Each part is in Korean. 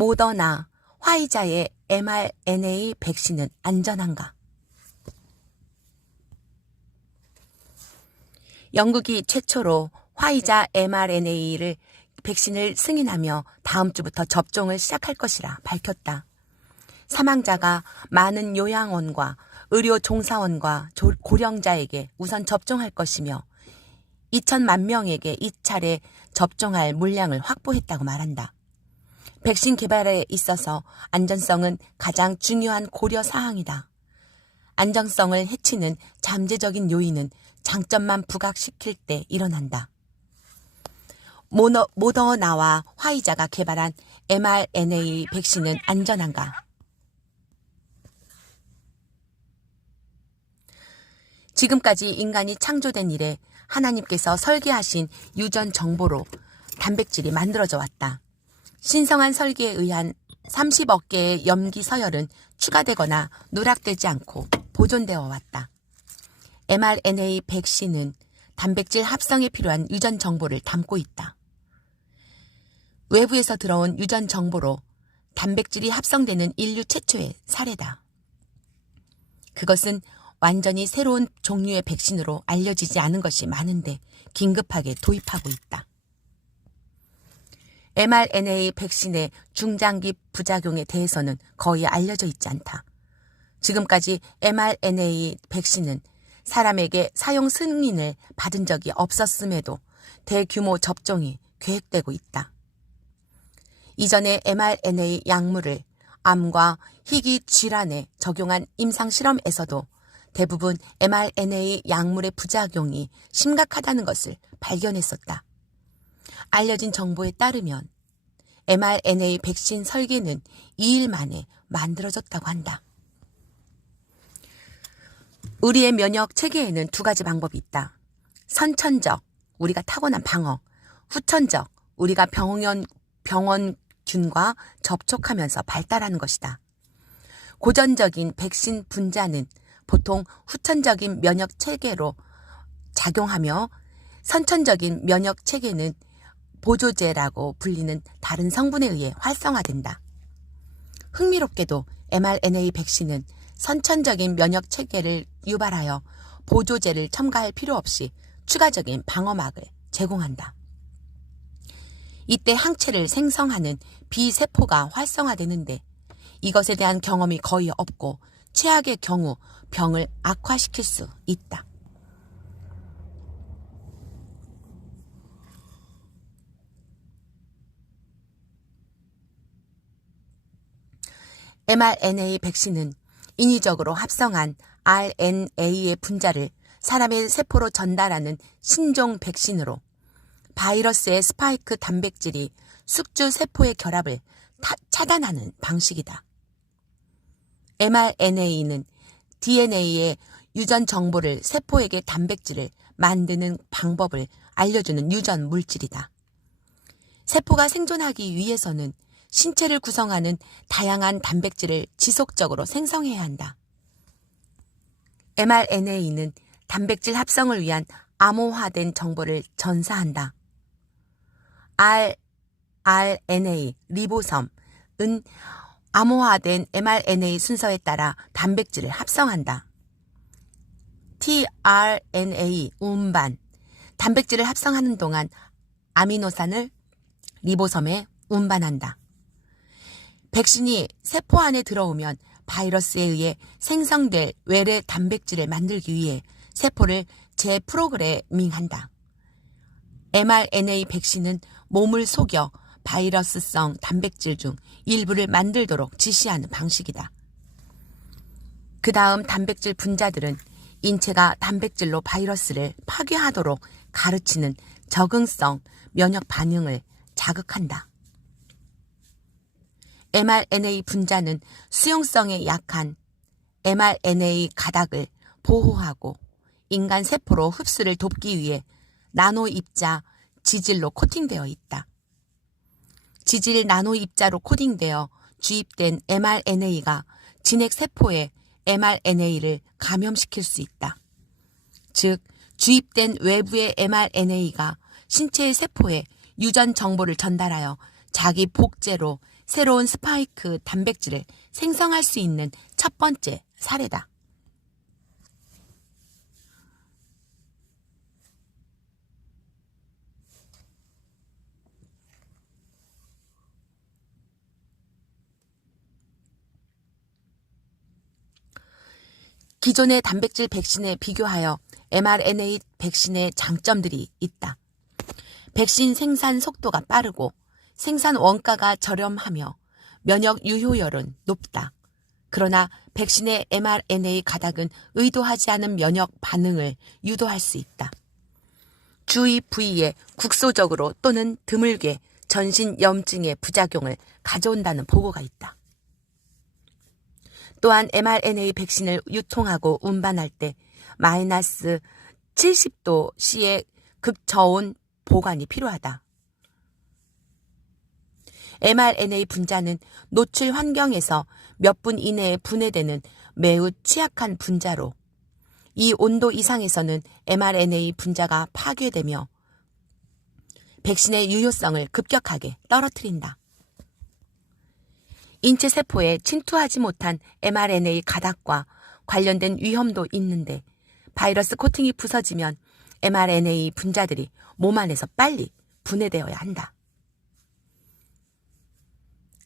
모더나, 화이자의 mRNA 백신은 안전한가? 영국이 최초로 화이자 mRNA 백신을 승인하며 다음 주부터 접종을 시작할 것이라 밝혔다. 사망자가 많은 요양원과 의료 종사원과 고령자에게 우선 접종할 것이며 2천만 명에게 2차례 접종할 물량을 확보했다고 말한다. 백신 개발에 있어서 안전성은 가장 중요한 고려 사항이다. 안정성을 해치는 잠재적인 요인은 장점만 부각시킬 때 일어난다. 모더나와 화이자가 개발한 mRNA 백신은 안전한가? 지금까지 인간이 창조된 이래 하나님께서 설계하신 유전 정보로 단백질이 만들어져 왔다. 신성한 설계에 의한 30억 개의 염기 서열은 추가되거나 누락되지 않고 보존되어 왔다. mRNA 백신은 단백질 합성에 필요한 유전 정보를 담고 있다. 외부에서 들어온 유전 정보로 단백질이 합성되는 인류 최초의 사례다. 그것은 완전히 새로운 종류의 백신으로 알려지지 않은 것이 많은데 긴급하게 도입하고 있다. mRNA 백신의 중장기 부작용에 대해서는 거의 알려져 있지 않다. 지금까지 mRNA 백신은 사람에게 사용 승인을 받은 적이 없었음에도 대규모 접종이 계획되고 있다. 이전에 mRNA 약물을 암과 희귀 질환에 적용한 임상실험에서도 대부분 mRNA 약물의 부작용이 심각하다는 것을 발견했었다. 알려진 정보에 따르면 mRNA 백신 설계는 2일 만에 만들어졌다고 한다. 우리의 면역 체계에는 두 가지 방법이 있다. 선천적, 우리가 타고난 방어, 후천적, 우리가 병원균과 접촉하면서 발달하는 것이다. 고전적인 백신 분자는 보통 후천적인 면역 체계로 작용하며 선천적인 면역 체계는 보조제라고 불리는 다른 성분에 의해 활성화된다. 흥미롭게도 mRNA 백신은 선천적인 면역 체계를 유발하여 보조제를 첨가할 필요 없이 추가적인 방어막을 제공한다. 이때 항체를 생성하는 B세포가 활성화되는데 이것에 대한 경험이 거의 없고 최악의 경우 병을 악화시킬 수 있다. mRNA 백신은 인위적으로 합성한 RNA의 분자를 사람의 세포로 전달하는 신종 백신으로 바이러스의 스파이크 단백질이 숙주 세포의 결합을 차단하는 방식이다. mRNA는 DNA의 유전 정보를 세포에게 단백질을 만드는 방법을 알려주는 유전 물질이다. 세포가 생존하기 위해서는 신체를 구성하는 다양한 단백질을 지속적으로 생성해야 한다. mRNA는 단백질 합성을 위한 암호화된 정보를 전사한다. rRNA, 리보섬은 암호화된 mRNA 순서에 따라 단백질을 합성한다. tRNA, 운반, 단백질을 합성하는 동안 아미노산을 리보섬에 운반한다. 백신이 세포 안에 들어오면 바이러스에 의해 생성될 외래 단백질을 만들기 위해 세포를 재프로그래밍한다. mRNA 백신은 몸을 속여 바이러스성 단백질 중 일부를 만들도록 지시하는 방식이다. 그 다음 단백질 분자들은 인체가 단백질로 바이러스를 파괴하도록 가르치는 적응성 면역 반응을 자극한다. mRNA 분자는 수용성에 약한 mRNA 가닥을 보호하고 인간 세포로 흡수를 돕기 위해 나노 입자 지질로 코팅되어 있다. 지질 나노 입자로 코딩되어 주입된 mRNA가 진핵 세포에 mRNA를 감염시킬 수 있다. 즉, 주입된 외부의 mRNA가 신체의 세포에 유전 정보를 전달하여 자기 복제로 새로운 스파이크 단백질을 생성할 수 있는 첫 번째 사례다. 기존의 단백질 백신에 비교하여 mRNA 백신의 장점들이 있다. 백신 생산 속도가 빠르고 생산 원가가 저렴하며 면역 유효율은 높다. 그러나 백신의 mRNA 가닥은 의도하지 않은 면역 반응을 유도할 수 있다. 주위 부위에 국소적으로 또는 드물게 전신 염증의 부작용을 가져온다는 보고가 있다. 또한 mRNA 백신을 유통하고 운반할 때 마이너스 70도 C의 극저온 보관이 필요하다. mRNA 분자는 노출 환경에서 몇 분 이내에 분해되는 매우 취약한 분자로 이 온도 이상에서는 mRNA 분자가 파괴되며 백신의 유효성을 급격하게 떨어뜨린다. 인체 세포에 침투하지 못한 mRNA 가닥과 관련된 위험도 있는데 바이러스 코팅이 부서지면 mRNA 분자들이 몸 안에서 빨리 분해되어야 한다.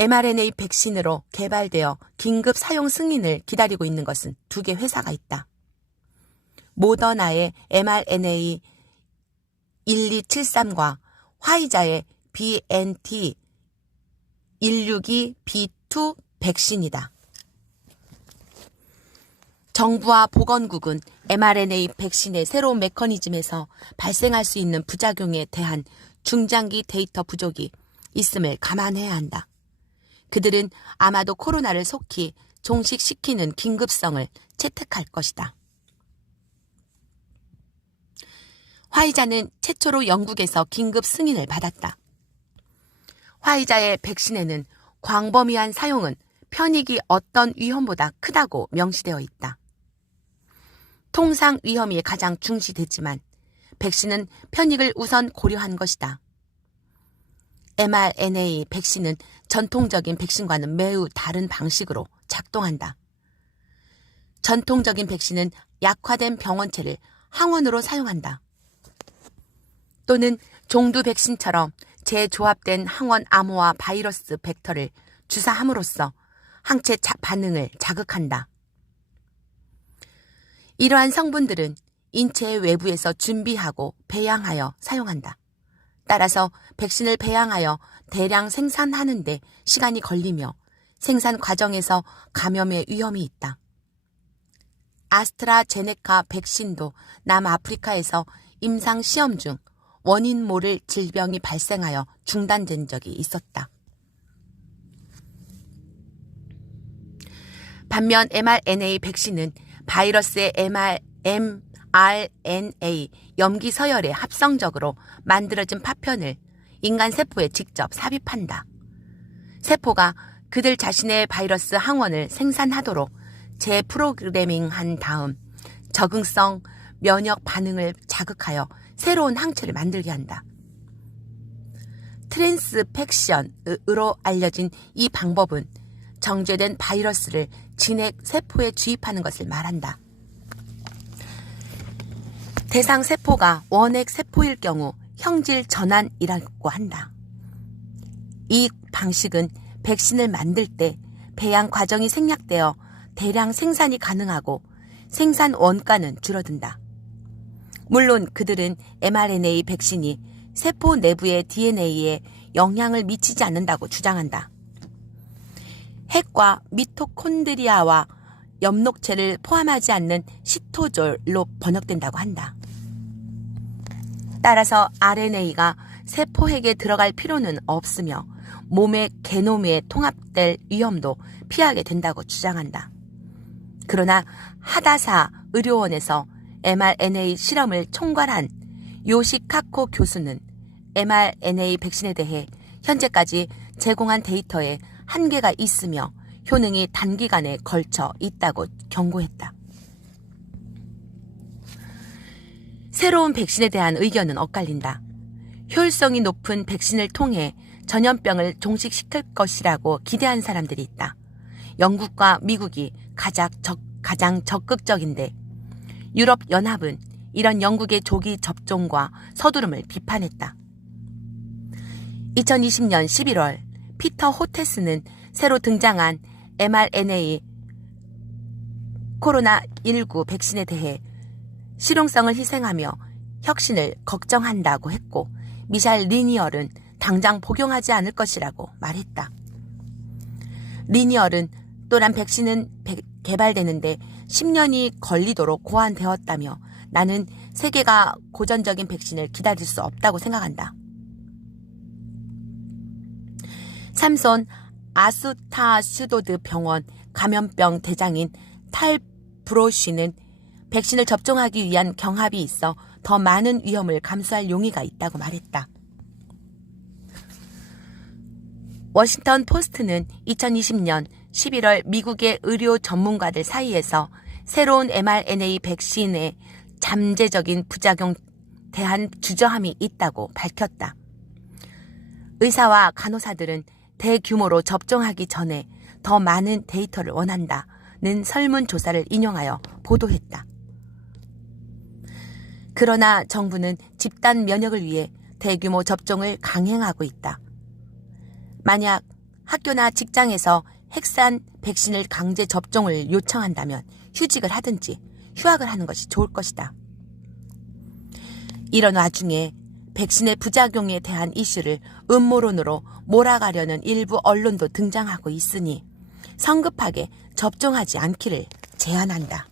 mRNA 백신으로 개발되어 긴급 사용 승인을 기다리고 있는 것은 2개 회사가 있다. 모더나의 mRNA 1273과 화이자의 BNT 162B2 백신이다. 정부와 보건국은 mRNA 백신의 새로운 메커니즘에서 발생할 수 있는 부작용에 대한 중장기 데이터 부족이 있음을 감안해야 한다. 그들은 아마도 코로나를 속히 종식시키는 긴급성을 채택할 것이다. 화이자는 최초로 영국에서 긴급 승인을 받았다. 화이자의 백신에는 광범위한 사용은 편익이 어떤 위험보다 크다고 명시되어 있다. 통상 위험이 가장 중시됐지만 백신은 편익을 우선 고려한 것이다. mRNA 백신은 전통적인 백신과는 매우 다른 방식으로 작동한다. 전통적인 백신은 약화된 병원체를 항원으로 사용한다. 또는 종두 백신처럼 재조합된 항원 암호화 바이러스 벡터를 주사함으로써 항체 반응을 자극한다. 이러한 성분들은 인체의 외부에서 준비하고 배양하여 사용한다. 따라서 백신을 배양하여 대량 생산하는 데 시간이 걸리며 생산 과정에서 감염의 위험이 있다. 아스트라제네카 백신도 남아프리카에서 임상 시험 중 원인 모를 질병이 발생하여 중단된 적이 있었다. 반면 mRNA 백신은 바이러스의 mRNA 염기 서열에 합성적으로 만들어진 파편을 인간 세포에 직접 삽입한다. 세포가 그들 자신의 바이러스 항원을 생산하도록 재프로그래밍한 다음 적응성 면역 반응을 자극하여 새로운 항체를 만들게 한다. 트랜스펙션으로 알려진 이 방법은 정제된 바이러스를 진핵 세포에 주입하는 것을 말한다. 대상 세포가 원핵 세포일 경우 형질 전환이라고 한다. 이 방식은 백신을 만들 때 배양 과정이 생략되어 대량 생산이 가능하고 생산 원가는 줄어든다. 물론 그들은 mRNA 백신이 세포 내부의 DNA에 영향을 미치지 않는다고 주장한다. 핵과 미토콘드리아와 엽록체를 포함하지 않는 시토졸로 번역된다고 한다. 따라서 RNA가 세포핵에 들어갈 필요는 없으며 몸의 게놈에 통합될 위험도 피하게 된다고 주장한다. 그러나 하다사 의료원에서 mRNA 실험을 총괄한 요시카코 교수는 mRNA 백신에 대해 현재까지 제공한 데이터에 한계가 있으며 효능이 단기간에 걸쳐 있다고 경고했다. 새로운 백신에 대한 의견은 엇갈린다. 효율성이 높은 백신을 통해 전염병을 종식시킬 것이라고 기대한 사람들이 있다. 영국과 미국이 가장 적극적인데 유럽연합은 이런 영국의 조기 접종과 서두름을 비판했다. 2020년 11월 피터 호테스는 새로 등장한 mRNA 코로나19 백신에 대해 실용성을 희생하며 혁신을 걱정한다고 했고 미샬 리니얼은 당장 복용하지 않을 것이라고 말했다. 리니얼은 또한 백신은 개발되는데 10년이 걸리도록 고안되었다며 나는 세계가 고전적인 백신을 기다릴 수 없다고 생각한다. 삼손 아수타슈도드 병원 감염병 대장인 탈 브로시는 백신을 접종하기 위한 경합이 있어 더 많은 위험을 감수할 용의가 있다고 말했다. 워싱턴 포스트는 2020년 11월 미국의 의료 전문가들 사이에서 새로운 mRNA 백신의 잠재적인 부작용 대한 주저함이 있다고 밝혔다. 의사와 간호사들은 대규모로 접종하기 전에 더 많은 데이터를 원한다는 설문조사를 인용하여 보도했다. 그러나 정부는 집단 면역을 위해 대규모 접종을 강행하고 있다. 만약 학교나 직장에서 핵산 백신을 강제 접종을 요청한다면 휴직을 하든지 휴학을 하는 것이 좋을 것이다. 이런 와중에 백신의 부작용에 대한 이슈를 음모론으로 몰아가려는 일부 언론도 등장하고 있으니 성급하게 접종하지 않기를 제안한다.